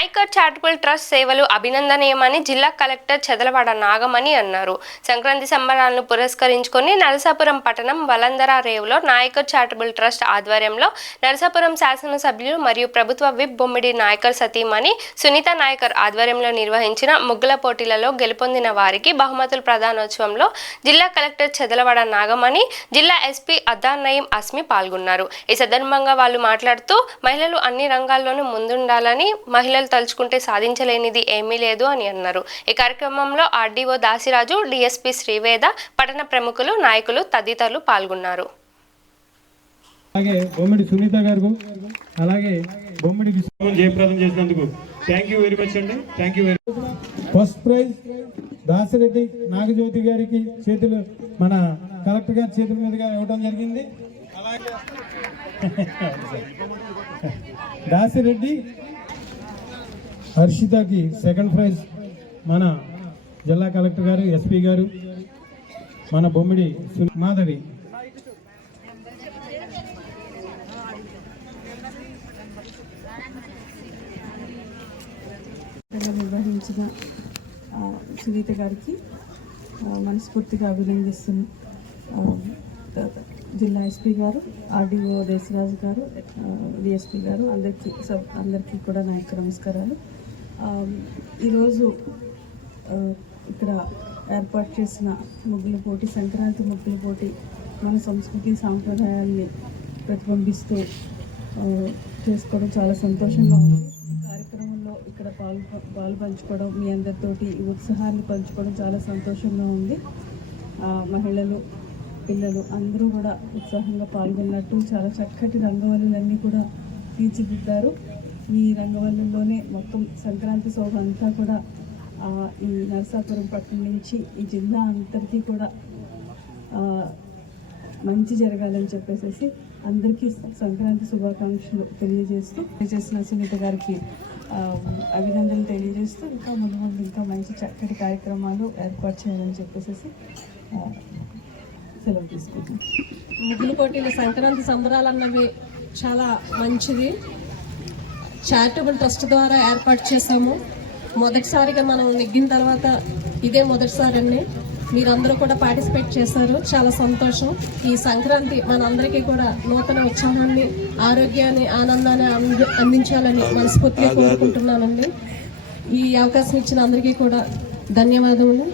Nayakar charitable trust సేవలు అభినందనీయమని జిల్లా కలెక్టర్ చెదలవాడ నాగమణి అన్నారు. సంక్రాంతి సంబరాలను పురస్కరించుకొని నరసాపురం పట్టణం వలందర రేవులో నాయకర్ చారిటబుల్ ట్రస్ట్ ఆధ్వర్యంలో నరసాపురం శాసనసభ్యులు మరియు ప్రభుత్వ విప్ బొమ్మిడి నాయకర్ సతీమణి సునీత నాయకర్ ఆధ్వర్యంలో నిర్వహించిన ముగ్గుల పోటీలలో గెలుపొందిన వారికి బహుమతుల ప్రదానోత్సవంలో జిల్లా కలెక్టర్ చెదలవాడ నాగమణి, జిల్లా ఎస్పీ అద్దార్ నయీం అస్మి పాల్గొన్నారు. ఈ సందర్భంగా వాళ్ళు మాట్లాడుతూ మహిళలు అన్ని రంగాల్లోనూ ముందుండాలని, మహిళలు తలుచుకుంటే సాధించలేనిది ఏమీ లేదు అని అన్నారు. ఈ కార్యక్రమంలో ఆర్డీఓ దాసిరాజు, డిఎస్పీ శ్రీవేద, పట్టణ ప్రముఖులు, నాయకులు తదితరులు పాల్గొన్నారు. అలాగే బొమ్మిడి సునీత గారు, అలాగే బొమ్మిడి జయప్రదం చేసినందుకు థ్యాంక్ యూ వెరీ మచ్ అండి. Thank you very much. First prize Dasireddy Nagajyothi గారికి చేతులు మన కలెక్టర్ గారి చేతుల మీదుగా ఇవ్వడం జరిగింది. అలాగే దాసిరెడ్డి హర్షితకి సెకండ్ ప్రైజ్ మన జిల్లా కలెక్టర్ గారు, ఎస్పీ గారు, మన బొమ్మిడి మాధవి. నిర్వహించిన సునీత గారికి మనస్ఫూర్తిగా అభినందిస్తున్నాం. జిల్లా ఎస్పీ గారు, ఆర్డీఓ దేశరాజు గారు, డిఎస్పీ గారు, అందరికీ కూడా నా యొక్క నమస్కారాలు. ఈరోజు ఇక్కడ ఏర్పాటు చేసిన ముగ్గుల పోటీ, సంక్రాంతి ముగ్గుల పోటీ మన సంస్కృతి సాంప్రదాయాల్ని ప్రతిబింబిస్తూ చేసుకోవడం చాలా సంతోషంగా ఉంది. ఈ కార్యక్రమంలో ఇక్కడ పాలు పంచుకోవడం, మీ అందరితోటి ఉత్సాహాన్ని పంచుకోవడం చాలా సంతోషంగా ఉంది. మహిళలు, పిల్లలు అందరూ కూడా ఉత్సాహంగా పాల్గొన్నట్టు చాలా చక్కటి రంగవల్లులన్నీ కూడా తీర్చిదిద్దారు. ఈ రంగవల్లుల్లోనే మొత్తం సంక్రాంతి శోభ అంతా కూడా ఈ నరసాపురం పట్టణం నుంచి ఈ జిల్లా అంతటికీ కూడా మంచి జరగాలని చెప్పేసి అందరికీ సంక్రాంతి శుభాకాంక్షలు తెలియజేసిన సునీత గారికి అభినందనలు తెలియజేస్తూ ఇంకా ముందు ఇంకా మంచి చక్కటి కార్యక్రమాలు ఏర్పాటు చేయాలని చెప్పేసి సెలవు తీసుకుంటాం. ముగ్గుల పోటీలు సంక్రాంతి సంబరాలు అన్నవి చాలా మంచిది. చారిటబుల్ ట్రస్ట్ ద్వారా ఏర్పాటు చేసాము. మొదటిసారిగా మనం నెగ్గిన తర్వాత ఇదే మొదటిసారి మీరందరూ కూడా పార్టిసిపేట్ చేశారు. చాలా సంతోషం. ఈ సంక్రాంతి మనందరికీ కూడా నూతన ఉత్సాహాన్ని, ఆరోగ్యాన్ని, ఆనందాన్ని అందించాలని మనస్ఫూర్తిగా కోరుకుంటున్నానండి. ఈ అవకాశం ఇచ్చిన అందరికీ కూడా ధన్యవాదములు.